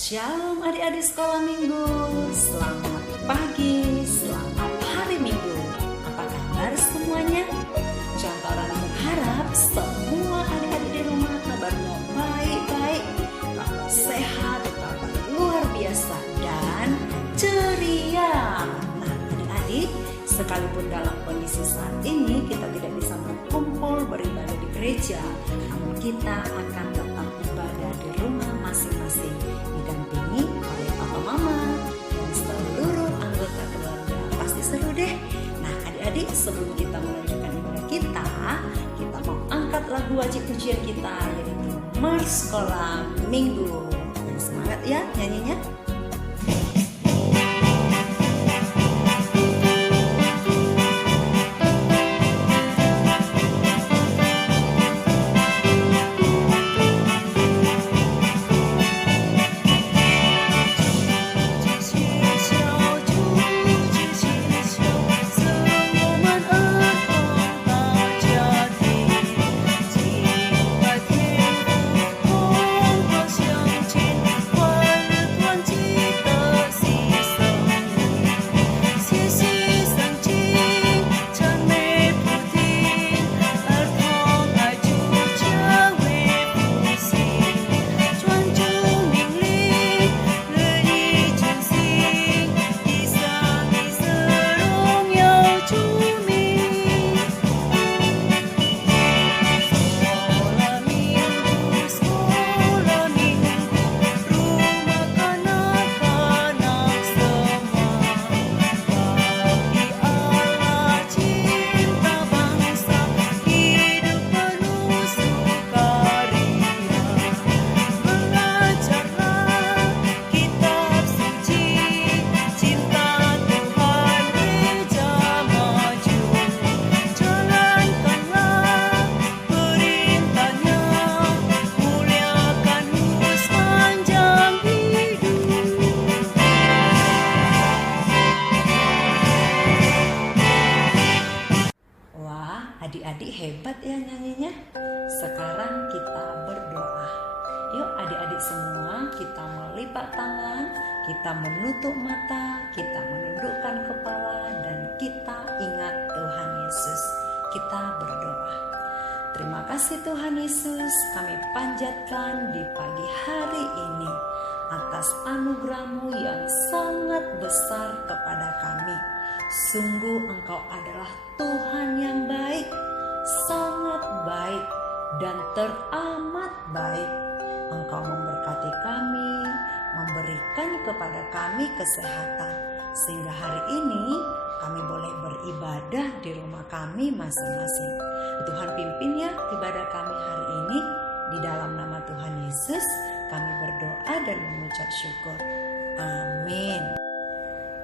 Shalom adik-adik sekolah minggu. Selamat pagi, selamat hari minggu. Apa kabar semuanya? Jantaran berharap semua adik-adik di rumah kabarnya baik-baik, kabar sehat, kabar luar biasa dan ceria. Nah adik-adik, sekalipun dalam kondisi saat ini kita tidak bisa berkumpul beribadah di gereja, namun kita akan tetap ibadah di rumah masing-masing, didampingi oleh papa mama dan seluruh anggota keluarga. Pasti seru deh. Nah adik-adik, sebelum kita melanjutkan ibadah kita mau angkat lagu wajib pujian kita, yaitu Mars Sekolah Minggu. Semangat ya nyanyinya. Adik-adik hebat ya nyanyinya. Sekarang kita berdoa. Yuk adik-adik semua, kita melipat tangan, kita menutup mata, kita menundukkan kepala, dan kita ingat Tuhan Yesus. Kita berdoa. Terima kasih Tuhan Yesus, kami panjatkan di pagi hari ini atas anugerah-Mu yang sangat besar kepada kami. Sungguh Engkau adalah Tuhan yang baik, sangat baik dan teramat baik. Engkau memberkati kami, memberikan kepada kami kesehatan, sehingga hari ini kami boleh beribadah di rumah kami masing-masing. Tuhan pimpin ya ibadah kami hari ini. Di dalam nama Tuhan Yesus kami berdoa dan mengucap syukur. Amin.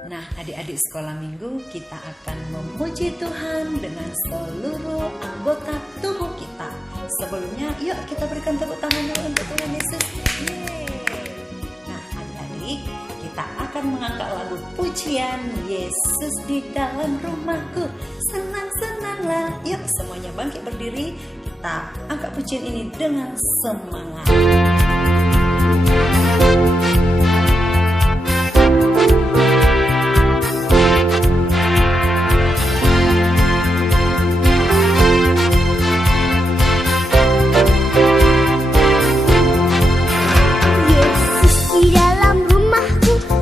Nah adik-adik sekolah minggu, kita akan memuji Tuhan dengan seluruh anggota tubuh kita. Sebelumnya yuk kita berikan tepuk tangan dulu untuk Tuhan Yesus. Yeay. Nah adik-adik, kita akan mengangkat lagu pujian Yesus di dalam rumahku. Senang-senanglah. Yuk semuanya bangkit berdiri, kita angkat pujian ini dengan semangat.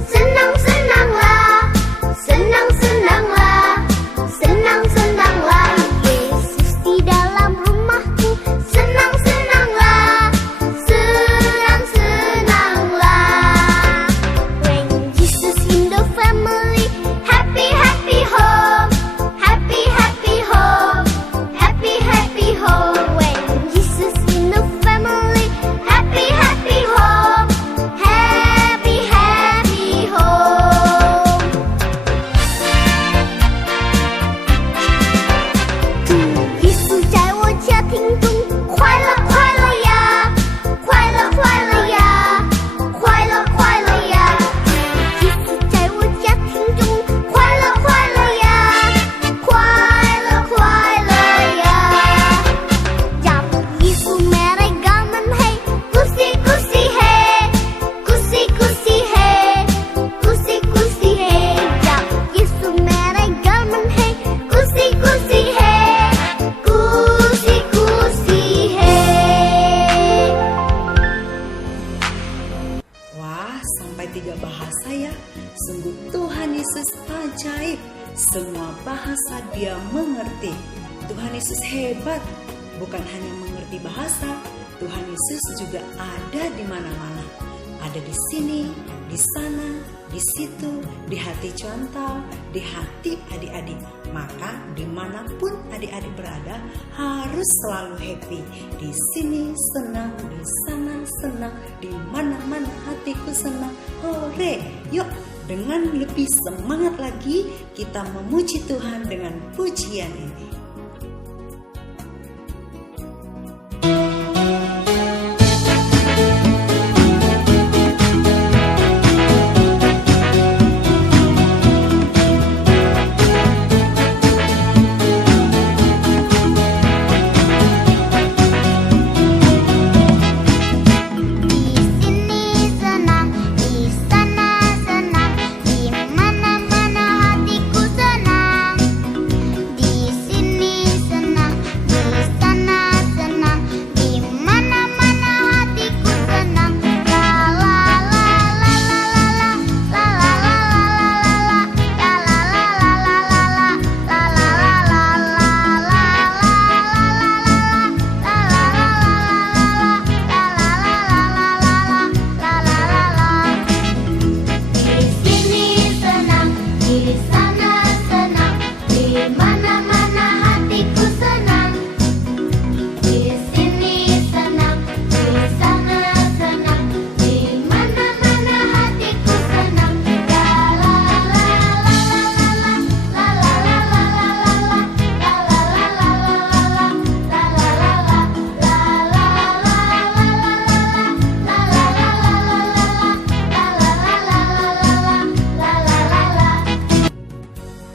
Senang-senanglah, 3 bahasa ya. Sungguh Tuhan Yesus ajaib. Semua bahasa Dia mengerti. Tuhan Yesus hebat. Bukan hanya mengerti bahasa, Tuhan Yesus juga ada di mana-mana. Ada di sini, di sana, di situ, di hati Cuantau, di hati adik-adik. Maka dimanapun adik-adik berada harus selalu happy. Di sini senang, di sana senang, di mana-mana hatiku senang. Hore! Yuk, dengan lebih semangat lagi kita memuji Tuhan dengan pujian ini.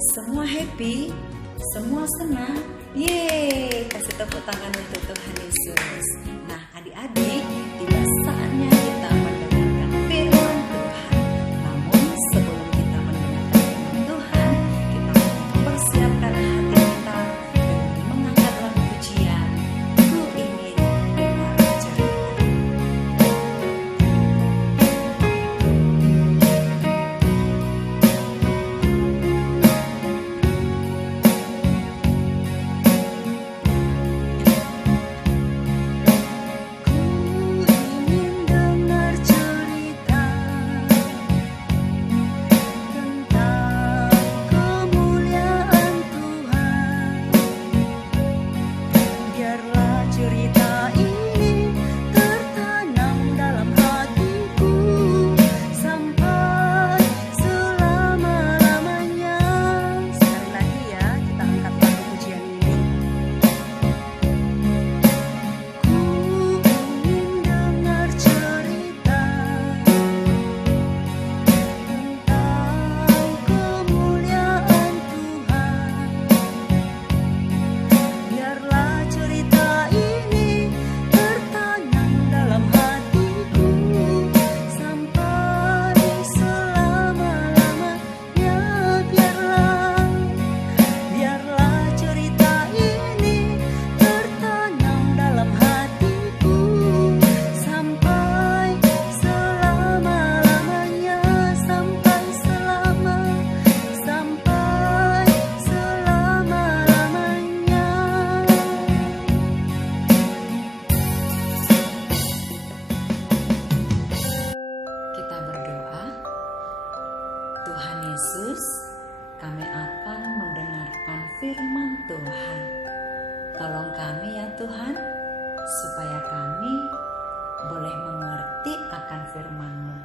Semua happy, semua senang. Yeay, kasih tepuk tangan untuk Tuhan Yesus. Nah, adik-adik, tiba saatnya kita mendengarkan firman Tuhan. Namun sebelum kita mendengarkan firman Tuhan, kita mempersiapkan hati kita dengan mengangkat lagu pujian. Ku ingin dengar cerita. Tuhan Yesus, kami akan mendengarkan firman Tuhan. Tolong kami ya Tuhan, supaya kami boleh mengerti akan firman-Mu.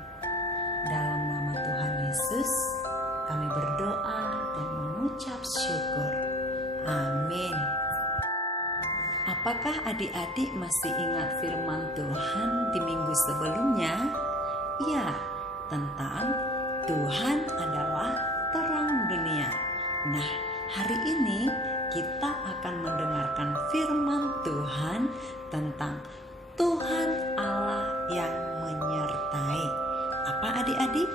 Dalam nama Tuhan Yesus, kami berdoa dan mengucap syukur. Amin. Apakah adik-adik masih ingat firman Tuhan di minggu sebelumnya? Ya, tentang Tuhan adalah terang dunia. Nah, hari ini kita akan mendengarkan firman Tuhan tentang Tuhan Allah yang menyertai. Apa adik-adik?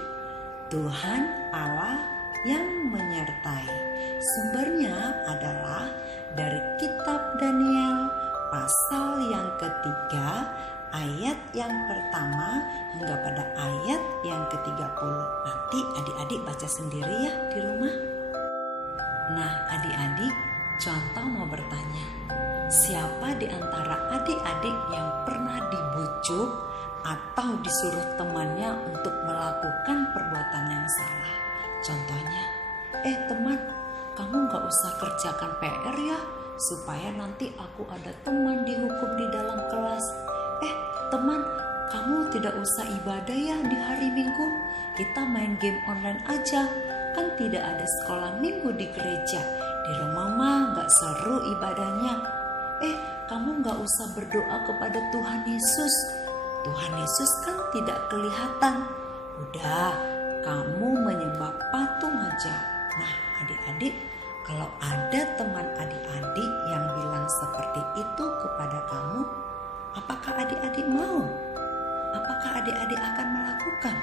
Tuhan Allah yang menyertai. Sumbernya adalah dari kitab Daniel pasal yang ketiga, ayat yang pertama hingga pada ayat yang ke-31. sendiri ya di rumah. Nah adik-adik, contoh mau bertanya, siapa di antara adik-adik yang pernah dibujuk atau disuruh temannya untuk melakukan perbuatan yang salah? Contohnya, teman, kamu gak usah kerjakan PR ya, supaya nanti aku ada teman dihukum di dalam kelas. Teman, kamu tidak usah ibadah ya di hari Minggu, kita main game online aja, kan tidak ada sekolah minggu di gereja, di rumah mah gak seru ibadahnya. Kamu gak usah berdoa kepada Tuhan Yesus, Tuhan Yesus kan tidak kelihatan. Udah, kamu menyembah patung aja. Nah adik-adik, kalau ada teman adik-adik yang bilang seperti itu kepada kamu, apakah adik-adik mau? Apakah adik-adik akan melakukan?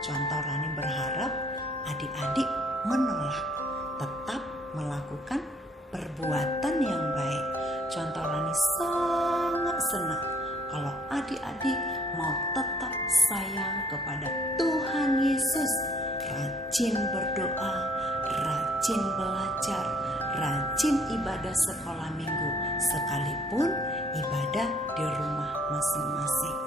Contoh Rani berharap adik-adik menolak, tetap melakukan perbuatan yang baik. Contoh Rani sangat senang kalau adik-adik mau tetap sayang kepada Tuhan Yesus, rajin berdoa, rajin belajar, rajin ibadah sekolah minggu, sekalipun ibadah di rumah masing-masing.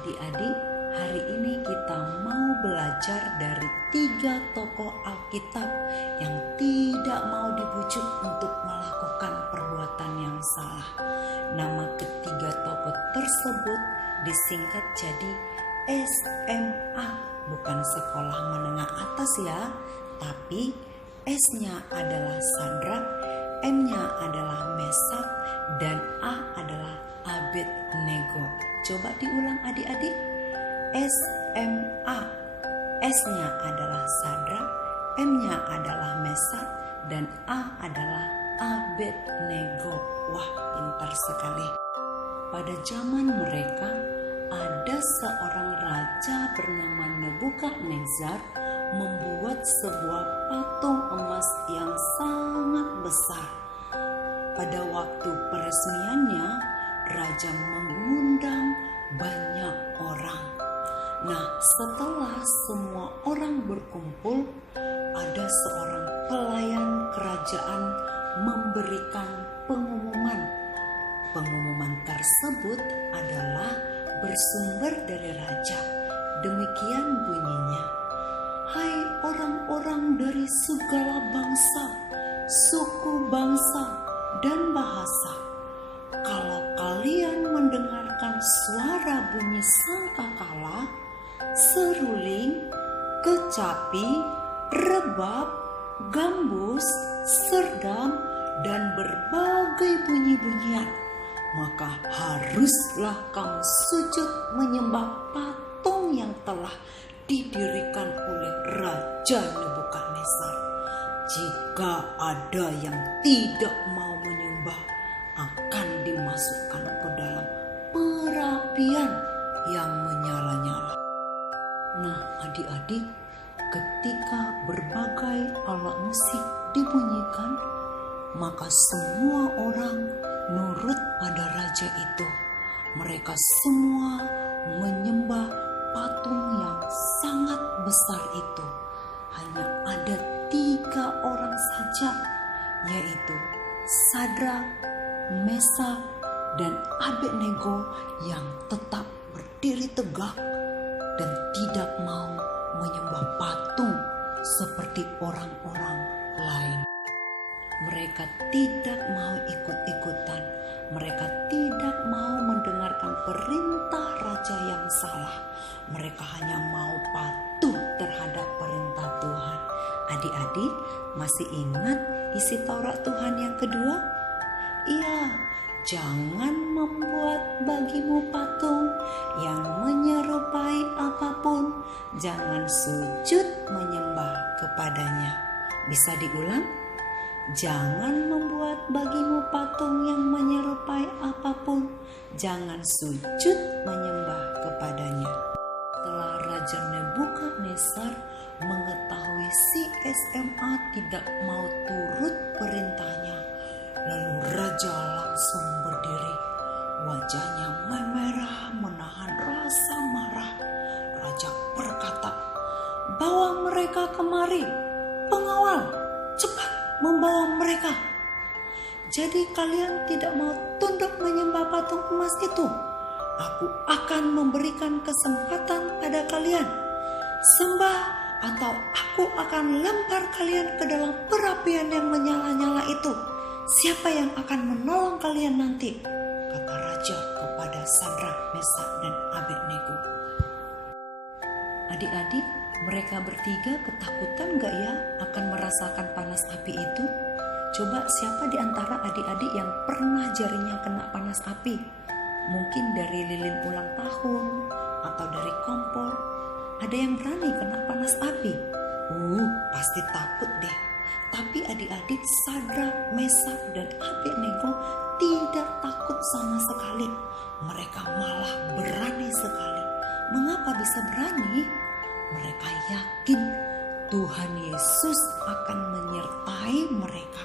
Adik-adik, hari ini kita mau belajar dari 3 tokoh Alkitab yang tidak mau dibujuk untuk melakukan perbuatan yang salah. Nama ketiga tokoh tersebut disingkat jadi SMA, bukan sekolah menengah atas ya, tapi S-nya adalah Sadrak, M-nya adalah Mesak, dan A adalah Abednego. Coba diulang adik-adik. SMA, S-nya adalah Sadrak, M-nya adalah Mesak, dan A adalah Abednego. Wah, pintar sekali. Pada zaman mereka ada seorang raja bernama Nebukadnezar membuat sebuah patung emas yang sangat besar. Pada waktu peresmiannya, raja mengundang banyak orang. Nah, setelah semua orang berkumpul, ada seorang pelayan kerajaan memberikan pengumuman. Pengumuman tersebut adalah bersumber dari raja. Demikian bunyinya: "Hai orang-orang dari segala bangsa, suku bangsa, dan bahasa, kalau kalian mendengarkan suara bunyi sangkakala, seruling, kecapi, rebab, gambus, serdam, dan berbagai bunyi-bunyian, maka haruslah kamu sujud menyembah patung yang telah didirikan oleh Raja Nebukadnezar. Jika ada yang tidak mau menyembah, akan dimasukkan ke dalam perapian yang menyala-nyala." Nah adik-adik, ketika berbagai alat musik dibunyikan, maka semua orang nurut pada raja itu. Mereka semua menyembah patung yang sangat besar itu. Hanya ada 3 orang saja, yaitu Sadrak, Mesak, dan Abednego yang tetap berdiri tegak dan tidak mau menyembah patung seperti orang-orang lain. Mereka tidak mau ikut-ikutan. Mereka tidak mau mendengarkan perintah raja yang salah. Mereka hanya mau patuh terhadap perintah Tuhan. Adik-adik, masih ingat isi Taurat Tuhan yang kedua? Iya, jangan membuat bagimu patung yang menyerupai apapun. Jangan sujud menyembah kepadanya. Bisa diulang? Jangan membuat bagimu patung yang menyerupai apapun. Jangan sujud menyembah kepadanya. Setelah Raja Nebukadnezar mengetahui si SMA tidak mau turut perintahnya, lalu raja langsung berdiri. Wajahnya memerah menahan rasa marah. Raja berkata, "Bawa mereka mereka kemari. Pengawal, cepat membawa mereka. Jadi kalian tidak mau tunduk menyembah patung emas itu? Aku akan memberikan kesempatan pada kalian. Sembah atau aku akan lempar kalian ke dalam perapian yang menyala-nyala itu. Siapa yang akan menolong kalian nanti? Kata raja kepada Sadrak, Mesak, dan Abednego. Adik-adik, mereka bertiga ketakutan gak ya akan merasakan panas api itu? Coba siapa di antara adik-adik yang pernah jarinya kena panas api? Mungkin dari lilin ulang tahun atau dari kompor. Ada yang berani kena panas api? Pasti takut deh. Tapi adik-adik, Sadrak, Mesak, dan Abednego tidak takut sama sekali. Mereka malah berani sekali. Mengapa bisa berani? Mereka yakin Tuhan Yesus akan menyertai mereka.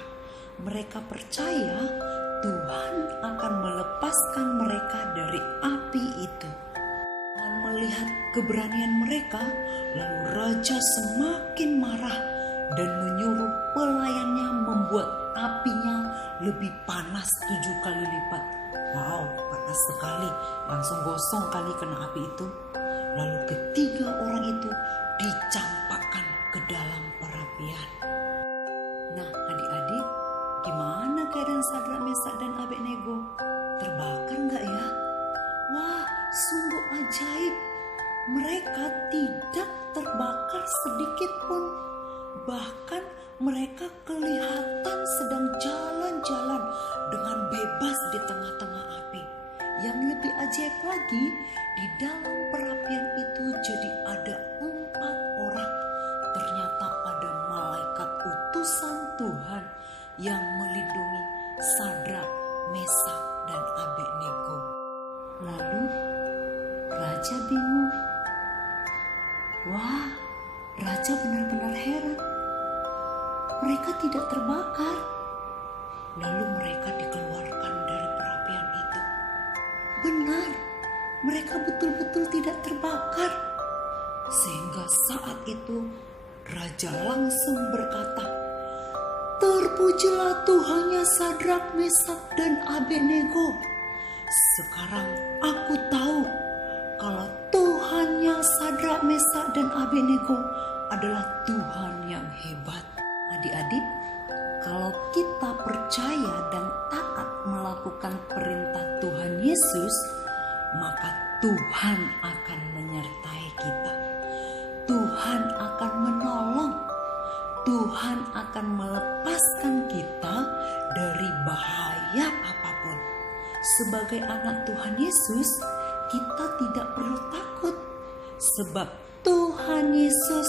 Mereka percaya Tuhan akan melepaskan mereka dari api itu. Dan melihat keberanian mereka, lalu raja semakin marah dan menyuruh pelayannya membuat apinya lebih panas 7 kali lipat. Wow, panas sekali. Langsung gosong kali kena api itu. Lalu ketiga orang itu dicampakkan ke dalam perapian. Nah, adik-adik, gimana keadaan Sadrak, Mesak, dan Abednego? Terbakar enggak ya? Wah, sungguh ajaib. Mereka tidak terbakar sedikit pun. Bahkan mereka kelihatan sedang jalan-jalan dengan bebas di tengah-tengah api. Yang lebih ajaib lagi, di dalam perapian itu jadi ada 4 orang. Ternyata ada malaikat utusan Tuhan yang melindungi Sadrak, Mesak, dan Abednego. Lalu raja bingung. Wah, raja benar-benar heran. Mereka tidak terbakar. Lalu mereka dikeluarkan dari perapian itu. Benar, mereka betul-betul tidak terbakar. Sehingga saat itu raja langsung berkata, "Terpujilah Tuhannya Sadrak, Mesak, dan Abednego. Sekarang aku tahu kalau Tuhannya Sadrak, Mesak, dan Abednego adalah Tuhan yang hebat." Adik-adik, kalau kita percaya dan taat melakukan perintah Tuhan Yesus, maka Tuhan akan menyertai kita. Tuhan akan menolong. Tuhan akan melepaskan kita dari bahaya apapun. Sebagai anak Tuhan Yesus, kita tidak perlu takut. Sebab Tuhan Yesus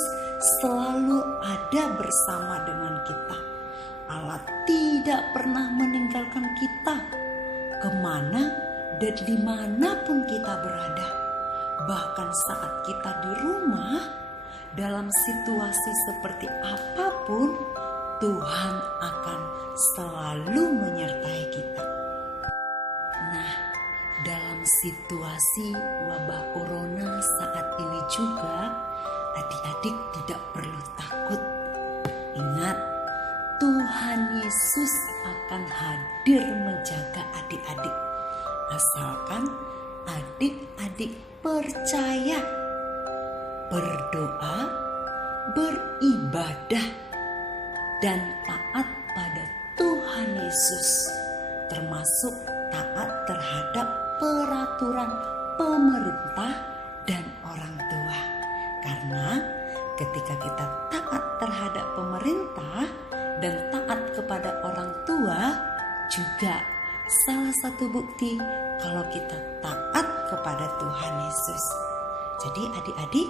selalu ada bersama dengan kita. Allah tidak pernah meninggalkan kita kemana dan dimanapun kita berada. Bahkan saat kita di rumah, dalam situasi seperti apapun, Tuhan akan selalu menyertai kita. Nah, dalam situasi wabah corona saat ini juga, adik-adik tidak perlu takut. Ingat, Tuhan Yesus akan hadir menjaga adik-adik. Asalkan adik-adik percaya, berdoa, beribadah, dan taat pada Tuhan Yesus, termasuk taat terhadap peraturan pemerintah dan orang tua. Karena ketika kita taat terhadap pemerintah dan taat kepada orang tua, juga salah satu bukti kalau kita taat kepada Tuhan Yesus. Jadi adik-adik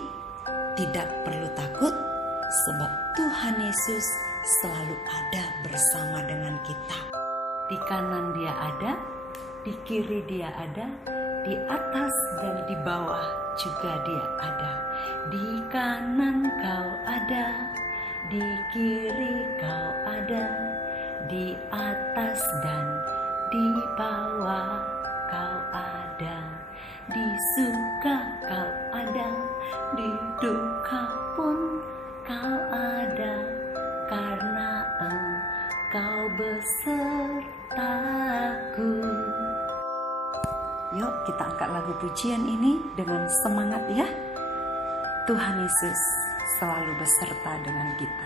tidak perlu takut, sebab Tuhan Yesus selalu ada bersama dengan kita. Di kanan Dia ada, di kiri Dia ada, di atas dan di bawah juga Dia ada. Di kanan kau ada, di kiri kau ada, di atas dan di bawah kau ada. Di suka kau ada, di duka pun kau angkat lagu pujian ini dengan semangat ya. Tuhan Yesus selalu beserta dengan kita.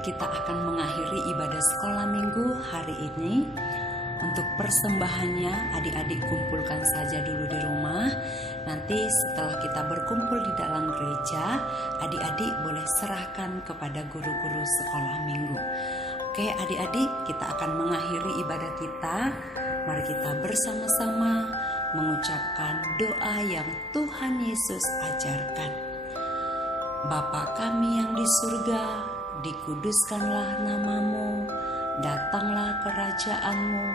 Kita akan mengakhiri ibadah sekolah minggu hari ini. Untuk persembahannya adik-adik kumpulkan saja dulu di rumah. Nanti setelah kita berkumpul di dalam gereja, adik-adik boleh serahkan kepada guru-guru sekolah minggu. Oke adik-adik, kita akan mengakhiri ibadah kita. Mari kita bersama-sama mengucapkan doa yang Tuhan Yesus ajarkan. Bapa kami yang di surga, dikuduskanlah namamu, datanglah kerajaanmu,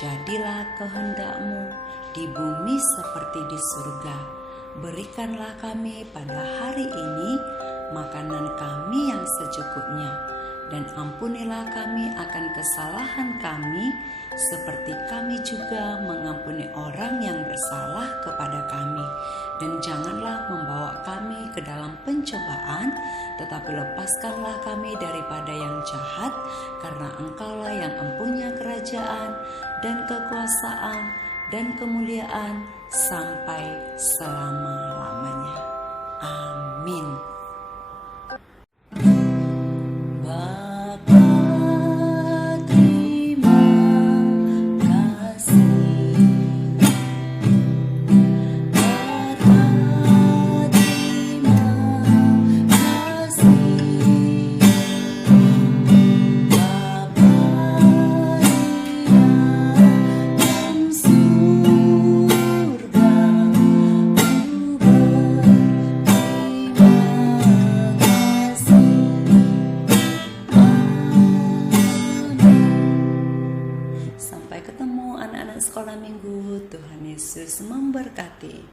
jadilah kehendak-mu di bumi seperti di surga. Berikanlah kami pada hari ini makanan kami yang secukupnya, dan ampunilah kami akan kesalahan kami, seperti kami juga mengampuni orang yang bersalah kepada kami. Dan janganlah membawa kami ke dalam pencobaan, tetapi lepaskanlah kami daripada yang jahat, karena Engkaulah yang empunya kerajaan dan kekuasaan dan kemuliaan sampai selama-lamanya. Amin. Sampai ketemu anak-anak sekolah minggu. Tuhan Yesus memberkati.